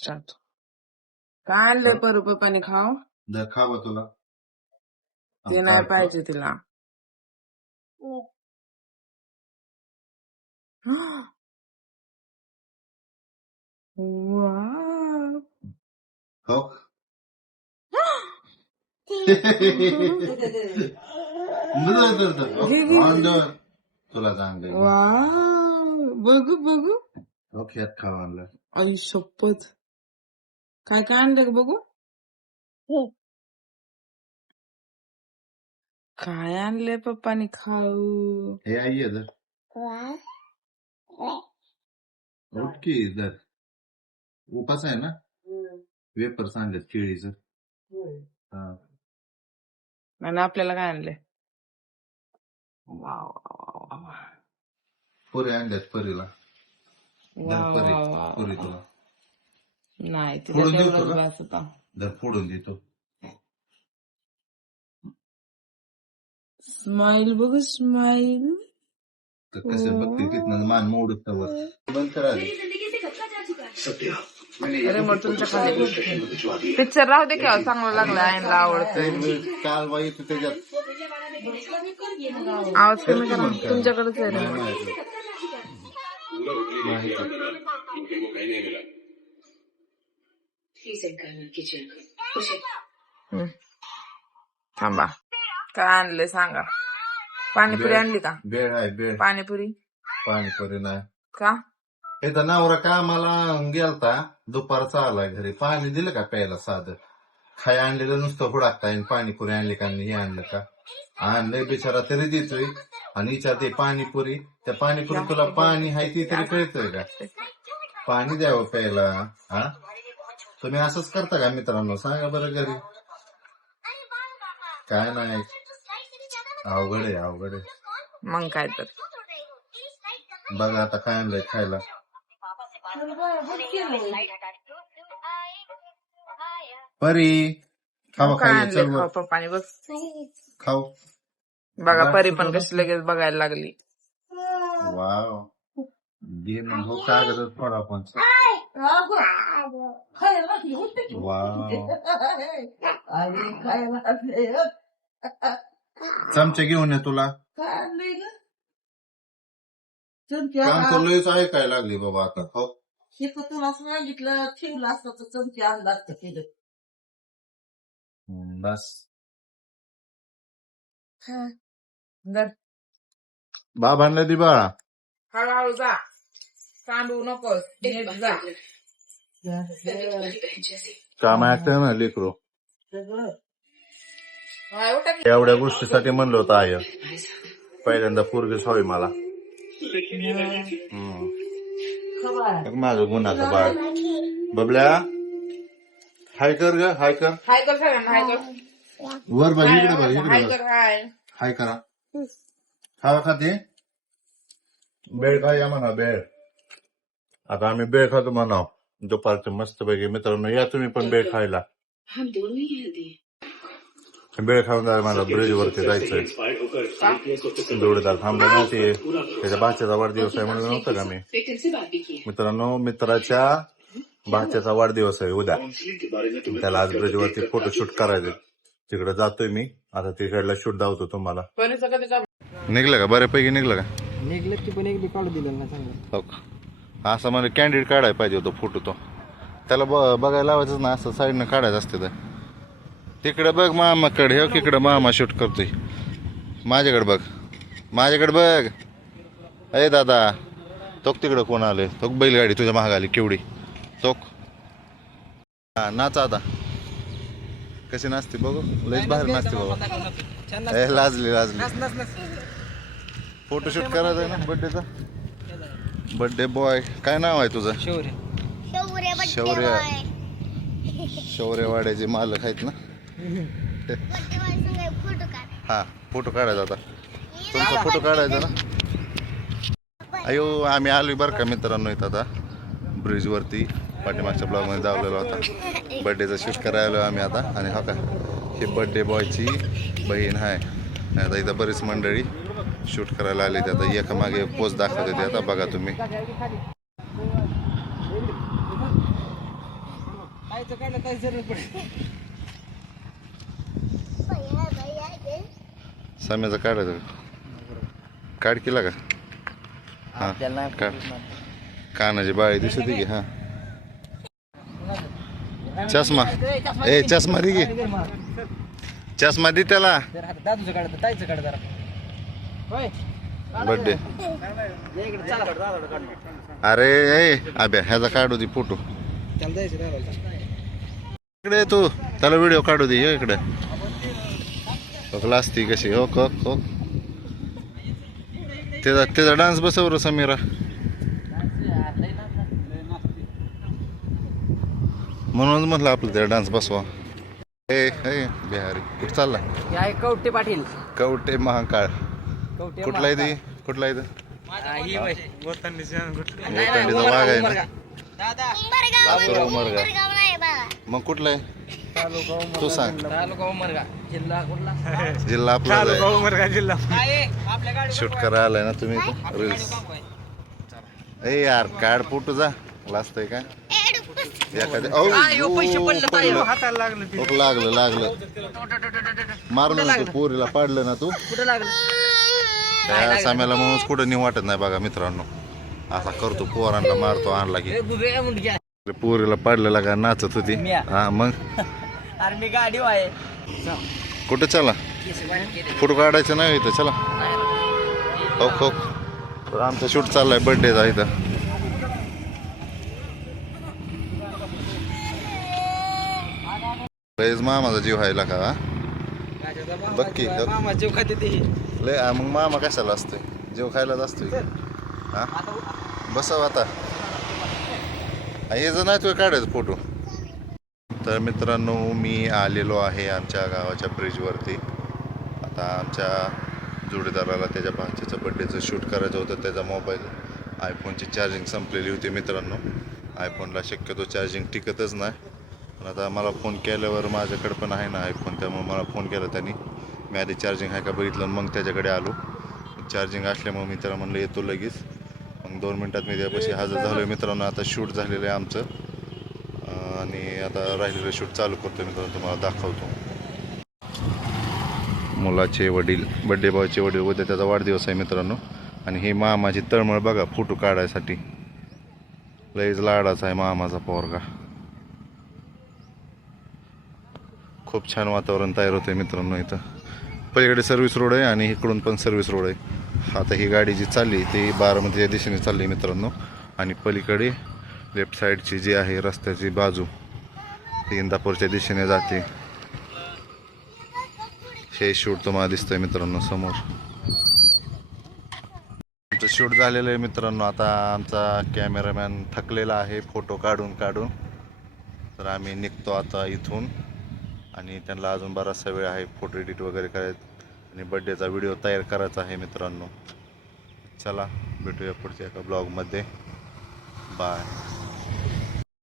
Start. काय आणलंय परू पप्पाने खाव? खावं तुला ते नाही पाहिजे तिला. वाव. हो तुला चांगलं वाव. बघू बघू. खेत खावा आणलं. आई शपथ. काय काय आणलं बघू. काय आणलंय पप्पाने खाऊ? हे आई इधर उठ की इधर. उपास आहे ना. वेपर सांगत केळीच. आणि आपल्याला काय आणलंय? वाव. पुरी आणल्यात परीला. वाव परी वाव वाव. पुरी तुला नाही तिला फोडून देऊ तेवढंच तुला? बस होता. दर फोडून देतो. स्माइल बघू स्माइल. तर कसं बघते तिथनं मान मोडत वर बंद करा. रिमोट तुमच्या खाली. पिक्चर राहू दे का चांगला लागला आयनला आवडतोय. काल बाई तू त्याच्यात आवाज कमी करा. तुमच्याकडेच आहे रिमोट. थांबा. काय आणलंय सांगा. पाणीपुरी आणली का? बेळ आहे बेळ. पाणीपुरी पाणीपुरी नाही का? हे तर नवरा कामाला गेलता दुपारचा आलाय घरी. पाणी दिलं का प्यायला साधं. खाय आणलेलं नुसतं हुडाकताय. पाणीपुरी आणली का हे आणलं का. आणलंय बिचारा तरी देतोय आणि विचारते पाणीपुरी. त्या पाणीपुरी तुला पाणी हाय ती तरी कळतोय का. पाणी द्यावं प्यायला. हा तुम्ही असंच करता का मित्रांनो सांगा बरं घरी. काय नाही अवघड आहे अवघड आहे. मग काय तर. बघा आता काय आणलंय खायला. परी खावा काय खाई आणलंय चल खाऊ पप्पाने बघ. खाऊ. बघा परी पण कशी लगेच बघायला लागली. वाव घे मग हो कागदच थोडा पण. वाव चमचे घेऊन ये तुला. काम तर लयच ऐकायला लागली बाबा आता. हो हे तर तुला सांगितलं ठेवलं असतं तर चमचे आणलं असतं केलं. बस धर. बाबांना दि बाळा. हळूहळू जा. सांडू नकोस. नीट जा. काम ऐकतंय ना लेकरू. हा, उठा की. एवढ्या गोष्टीसाठी म्हणलं होतं आय पहिल्यांदा पोरगीच हवी मला. माझं गुन्हाचं बाळ. बबल्या हाय कर ग हाय कर. हाय कर सगळ्यांना. हाय कर. वर बघ इकडे बघ हाय इकडे कर. हाय. हाय करा. खावा खाते बेळ खा या म्हणा बेळ. आता आम्ही बेळ खातो म्हणा दुपारचं मस्त पैकी. मित्रांनो या तुम्ही पण बेळ खायला. बेळ खाऊन जायला मला ब्रिजवरती जायचंय. जोडीदार थांबला ना ते त्याच्या भाच्याचा वाढदिवस आहे म्हणून नव्हतं का मी. मित्रांनो मित्राच्या भाच्याचा वाढदिवस आहे उद्या. त्याला आज ब्रिजवरती फोटोशूट करायचे. तिकडे जातोय मी आता. तिकडला शूट दावतो तुम्हाला. निघलं का बऱ्यापैकी निघलं का. निघलं की पण एक बी काढू दिलं ना चांगलं. हो का असं मला कॅन्डिड काढायला पाहिजे होतं फोटो. तो त्याला बघायला लावायचंच ना. असं साईडनं काढायचं असते. तर तिकडे बघ मामाकडे. हो तिकडं मामा शूट करतोय. माझ्याकडे बघ माझ्याकडे बघ. अरे दादा तोक तिकडं कोण आलंय. तोक बैलगाडी तुझ्या महाग आली केवढी. तोक हा नाचा आता. कशी नाचते बघू. लयच बाहेर नाचते बाबा. ए लाजली लाजली. फोटोशूट करायचं ना बर्थडेचा. बर्थडे बॉय काय नाव आहे तुझं. शौर्य. शौर्यवाड्याचे मालक आहेत ना. हा फोटो काढायचा आता. तुमचा फोटो काढायचा ना. अयो आम्ही आलोय बरं का मित्रांनो इथं आता ब्रिजवरती. पाठीमागच्या ब्लॉग मध्ये जावलेलो होता. बर्थडेचा शूट करायला आम्ही आता. आणि हा का हे बर्थडे बॉयची बहीण आहे. आता इथं बरीच मंडळी शूट करायला आली. ते आता एकामागे एक पोस्ट दाखवते ते आता बघा तुम्ही. सम्याचं काढायचं काढ केला का हा काढ कानाची बाळी दिसत की हा चष्मा ए चष्मा दे की चष्मा दे त्याला बर्थडे अरे ए अभ्या ह्याचा काढू दे फोटो इकडे ये तू त्याला व्हिडिओ काढू दे ये इकडे असती कशी हो हो हो त्याचा डान्स बसव समीरा म्हणून म्हटलं आपलं त्या डान्स बसवा ए बिहारी कुठं चालला कवटे पाटील कवटे महाकाळ कुठला आहे ते कुठला आहे गोतंडीचा वाघ आहे ना लातूर उमरगा मग कुठला आहे तू सांग जिल्हा आपला शूट करायला आलाय ना तुम्ही रील्स ए यार काढ फोटो जा लाजतंय का लागलं लागलं मारलं ना तू पोरीला पाडलं ना तू त्या साम्याला म्हणून कुठं नाही वाटत नाही बघा मित्रांनो असा करतो पोरांना मारतो आणला की पोरीला पाडलेला का नाचत होती हा मग मी गाडी आहे कुठं चला फोटो काढायचं नाही इथं चला हो हो आमचा शूट चाललाय बर्थडेचा इथं लयच मामाचा जीव व्हायला का बघ की जीव खाते ते लय मग मामा कशाला असतोय जीव खायलाच असतोय हा बसाव आता हे जर नाही तुला काढायचं फोटो तर मित्रांनो मी आलेलो आहे आमच्या गावाच्या ब्रिजवरती आता आमच्या जोडीदाराला त्याच्या भाच्याचं बड्डेचं शूट करायचं होतं त्याचा मोबाईल आयफोनची चार्जिंग संपलेली होती मित्रांनो आयफोनला शक्यतो चार्जिंग टिकतच नाही पण आता मला फोन केल्यावर माझ्याकडे पण आहे ना आयफोन त्यामुळे मला फोन केला त्यांनी मी आधी चार्जिंग आहे का बघितलं मग त्याच्याकडे आलो चार्जिंग असल्यामुळे मी त्याला म्हणलं येतो लगेच मग 2 मिनटात मी त्यापाशी हजर झालो मित्रांनो आता शूट झालेलं आहे आमचं आणि आता राहिलेलं शूट चालू करतो मित्रांनो तुम्हाला दाखवतो मुलाचे वडील बड्डे बॉयचे वडील उद्या त्याचा वाढदिवस आहे मित्रांनो आणि ही मामाची तळमळ बघा फोटो काढायसाठी लईच लाडाचा आहे मामाचा पोरगा खूप छान वातावरण तयार होतं आहे मित्रांनो इथं पलीकडे सर्व्हिस रोड आहे आणि इकडून पण सर्व्हिस रोड आहे आता ही गाडी जी चालली ती बारामतीच्या दिशेने चालली मित्रांनो आणि पलीकडे लेफ्ट साईडची जी आहे रस्त्याची बाजू ती इंदापूरच्या दिशेने जाते हे शूट तुम्हाला दिसतंय मित्रांनो समोर आमचं शूट झालेलं आहे मित्रांनो आता आमचा कॅमेरामॅन थकलेला आहे फोटो काढून तर आम्ही निघतो आता इथून आणि त्यांना अजून बराचसा वेळ आहे फोटो एडिट वगैरे करायचं आणि बड्डेचा व्हिडिओ तयार करायचा आहे मित्रांनो चला भेटूया पुढच्या एका ब्लॉगमध्ये बाय